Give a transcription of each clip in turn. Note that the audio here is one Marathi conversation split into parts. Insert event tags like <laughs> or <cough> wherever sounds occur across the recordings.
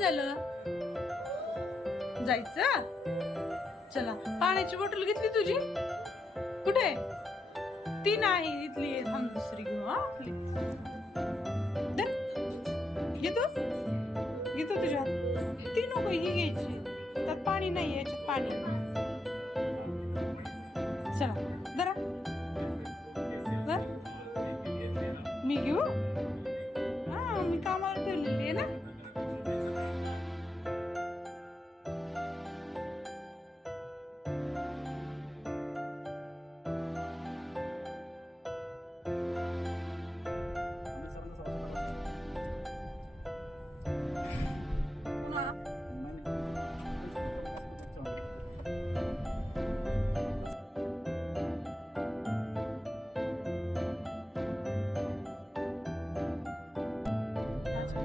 झालं? जायचं? चला पाण्याची बॉटल घेतली तुझी? कुठे? ती नाही इथली आहे. थांब दुसरी घेऊ हा आपली. घेतो? घेतो तुझ्या ती नको ही घ्यायची. त्यात पाणी नाही याच्यात पाणी. चला जरा मी घेऊ?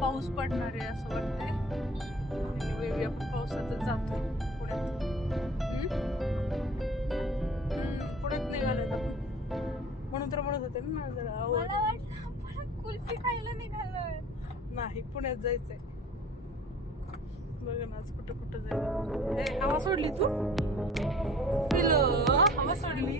पाऊस पडणार आहे असं वाटतंय. Anyway, आपण पावसातच जातो पुण्यात पुण्यात आपण. म्हणून तर म्हणत होते ना जरा आवड. मला वाटलं परत कुल्फी खायला निघालोय. नाही पुण्यात जायचंय. बघ ना आज कुठं कुठं जायचं. ए हवा सोडली तू? हॅलो हवा सोडली.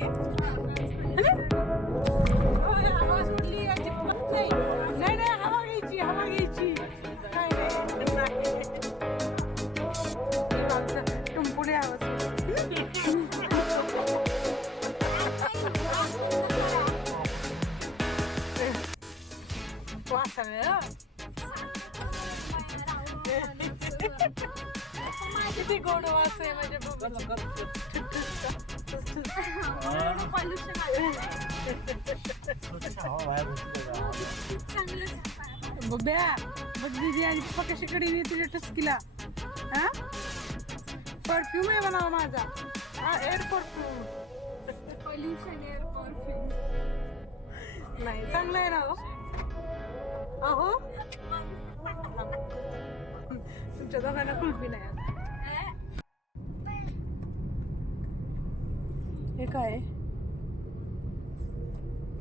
किती गोड वास आहे पॉल्युशन बब्या बघ दीदी आणि पप्पा कशी कडे तुझ्या टस्कीला हा? परफ्यूम आहे म्हणावा माझा. हा air perfume pollution air perfume नाही चांगलं आहे ना हो? अहो? <laughs> तुमच्या दोघांना कुल्फी नाही आता. हे काय?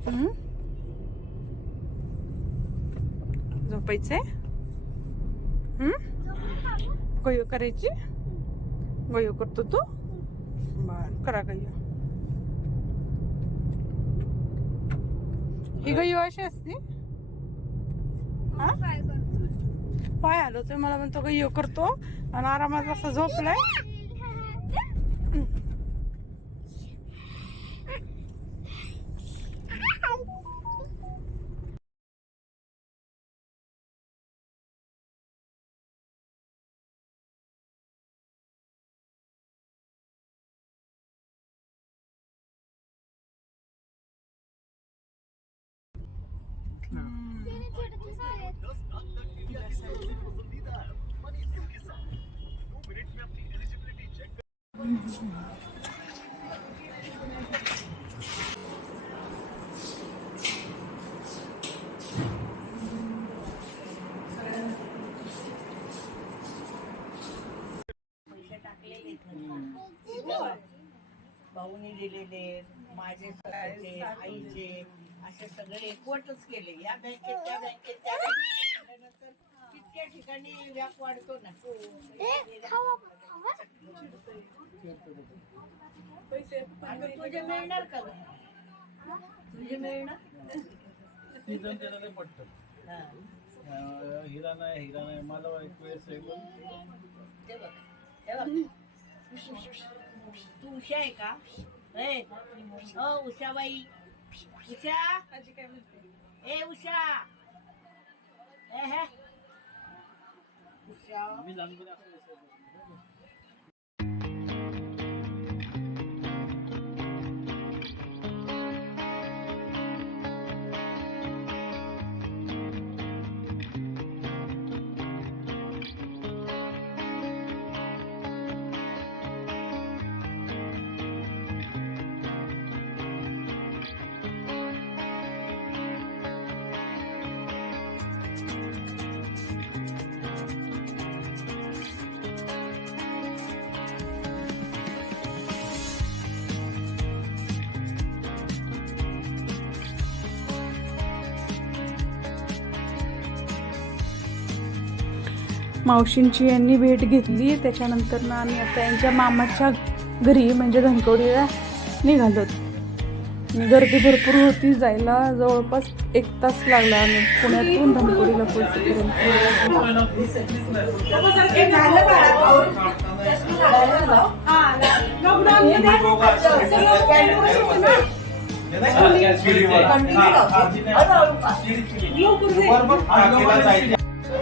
आहे? झोपायचंय? गयो करायची? गयो करतो तू? बर करा गयो. ही गयो अशी असते? हा? काय पाय आलो तर मला म्हणतो गयो करतो. आणि आरामात असं झोपलाय. भाऊनी दिलेले माझे स्वतःचे आईचे असे सगळे एकवटच केले. या बँकेत त्या बँकेत त्या बँकेत. तितक्या ठिकाणी व्याप वाढतो ना. पैसे. आता तुझे मिळणार का? तुझे मिळणार? सीझन त्याला ते पटतं. हा. अं, हिरा नाही हिरा नाही. मला एक वेळेस हे बघ हे बघ. तू उषा आहे का? उषाबाई उषा ए उषा ए मावशींची यांनी भेट घेतली त्याच्यानंतर ना आम्ही आता यांच्या मामाच्या घरी म्हणजे धनकवडीला निघालो गर्दी भरपूर होती जायला जवळपास एक तास लागला आम्ही पुण्यातून धनकवडीला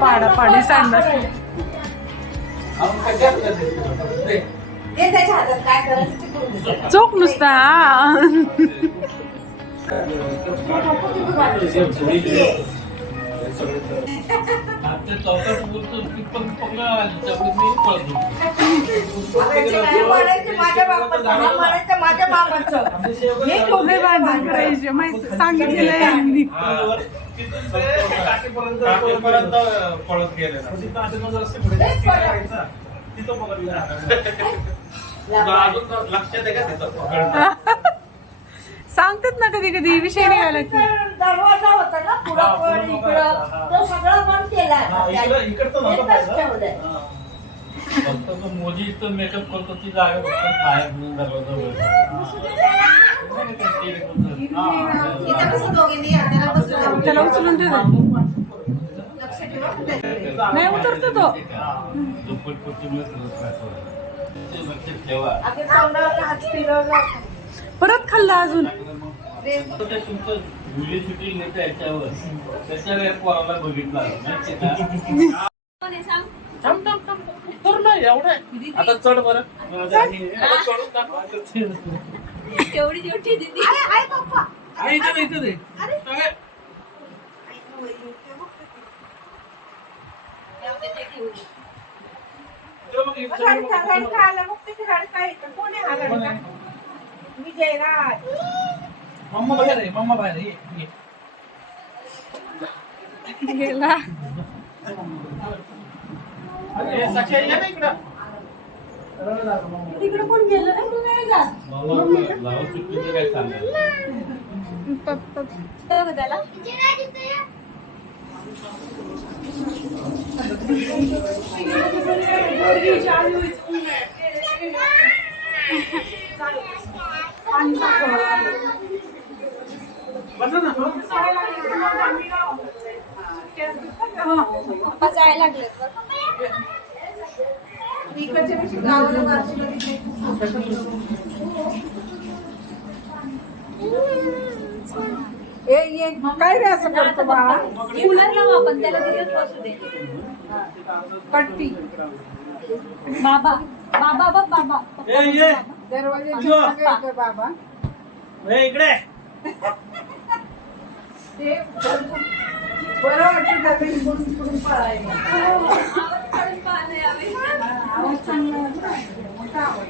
पाडा पाडी सांडणार दे त्याच्या हातात काय करायचं ते करू दे. चोख नुसता हा. हे म्हणायचं माझ्या बापाचं, हा म्हणायचं माझ्या मामाचं. हे दोघे लय भांडण करायचे माहिती सांगितलेलं आहे यांनी काटेपर्यंत पळत गेलेला. तिथं पकडलं <laughs> तुला अजून लक्षात आहे का तिथं पकडलं <laughs> सांगतात ना कधी कधी विषय निघाला की दरवाजा होता ना पुढं हा, इकडं. तो सगळं बंद केला एकच. ठेवलंय. फक्त तो मोजी इथं मेकअप करतो ती जागा फक्त बाहेर म्हणून दरवाजा? त्याला उचलून ठेवा. नाही उतरतो तो ठेवा. परत खाल्ला अजून. आता चढ बरं? मग त्याची गाडी काय येतं? कोण आहे हा बघ. गाडीचा? मी जयराज. मम्मा बाहेर आहे मम्मा बाहेर आहे. ये, ये. गेला अरे, साक्षी आहे, ये ना इकडं. तिकडे कोण गेलं रे? तू नाही जात. बघ त्याला ना पप्पा जायला लागले इकडच्या गावाला. ए, ये. काय रे असं करतो बाळा कूलर लावू आपण त्याला दिवस बसू दे कट्टी बाबा बाबा बघ बाबा ए, ये. दरवाजाच्या अयो. मागे येतो बाबा ए, इकडे ते बरं वाटतं डबे इकडून तिकडून पळायला आवाज चांगला मोठा आवाज.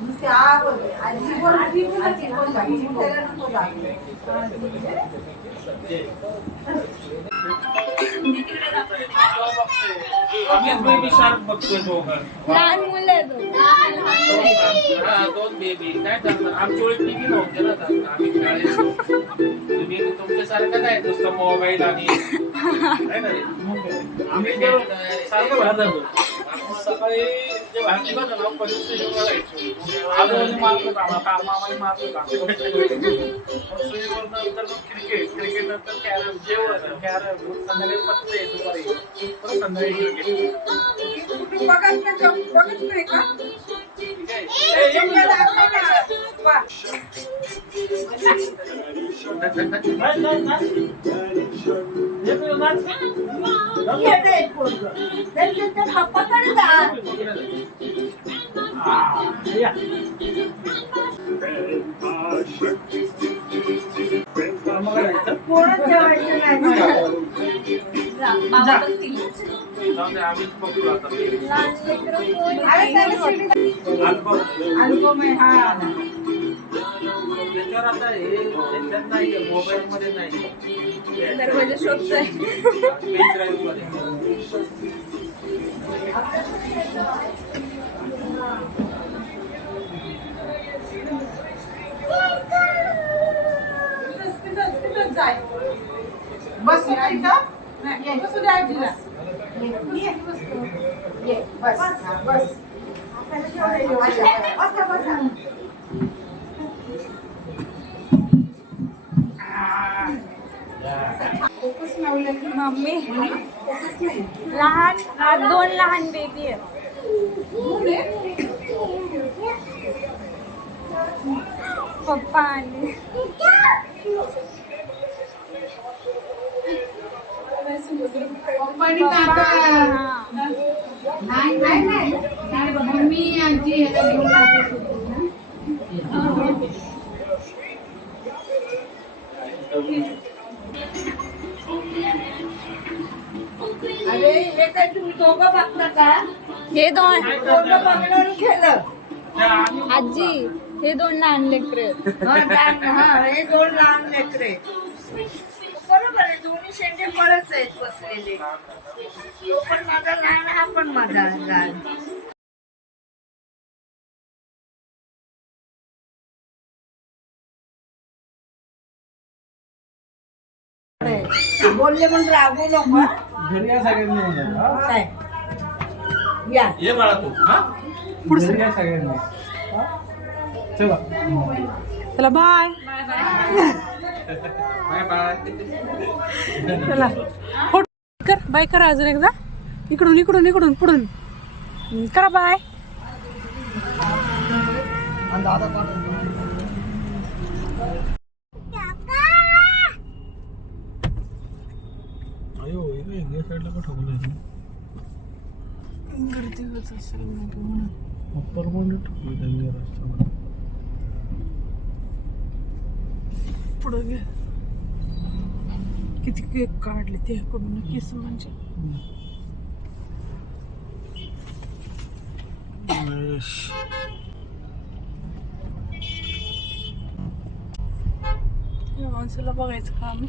आजी बोल, आजी बोल, आजी बोल, आजी बोल. त्याला नको लागू. आम्हीच बेबी शार्क बघतोय दोघं लहान मुलं दोन. बेबी काय करणार आमच्या वेळी टीव्ही नव्हते ना आम्ही शाळेत तुम्ही तुमच्यासारखं काय नुसतं मोबाईल आणि ना रे? आम्ही सारखं बाहेर जातो सकाळी क्रिकेट क्रिकेट नंतर कॅरम जेवण कॅरम संध्याकाळी पत्ते दुपारी परत संध्याकाळी क्रिकेट बघत नाही का? बघत नाही का? ठीक आहे त्याच्यामुळे दाखव ना. वा. नाच, नाच, नाच. ये तुझं नाच. येतं एक पोरगं. त्यांच्या त्या पप्पाकडे जा. कोणच जेवायचं नाही. अरे त्याला शिडी-. अल्बम आहे हा त्याच्यावर आता हे याच्यात नाही मोबाईल मध्ये नाही दरवाजा शोधतोय पेन ड्राईव्हमध्ये जाय. बस. ये. बसू दे आजीला. ये. ये. ये. बस. हा, बस. बसा, बसा. मम्मी. लहान दोन लहान बेबी आहेत. पप्पा आले पप्पानी पप्पा काका- हा. नाही नाही नाही. नाही बाबा, मी आमची हे काय तुम्ही दोघं बघता का? हे दोन. दोघं बघण्यावर केलं आजी हे दोन लहान लेकरं. हा, लहान- हा, हे दोन लहान लेकरे. बरोबर आहे दोन्ही शेंडे बरेच आहेत बसलेले. तो पण माझा लहान हा पण माझा लहान. बोलले म्हणून रागू नको. घरी या सगळ्यांनी येऊन जा, हा? काय या. ये बाळा तू. हा? घरी या सगळ्यांनी. हा? चला. चला बाय. Bye bye. चला. फोटो कर. बाय करा अजून एकदा. इकडून इकडून इकडून पुढून. हम्म, करा बाय. अयो साईडला का ठोकलं गर्दी होत असेल म्हणून. अप्पर ठोकली त्यांनी रस्ता पुढं घे किती केक काढले ते कडून केस म्हणजे या माणसाला बघायचं का आम्ही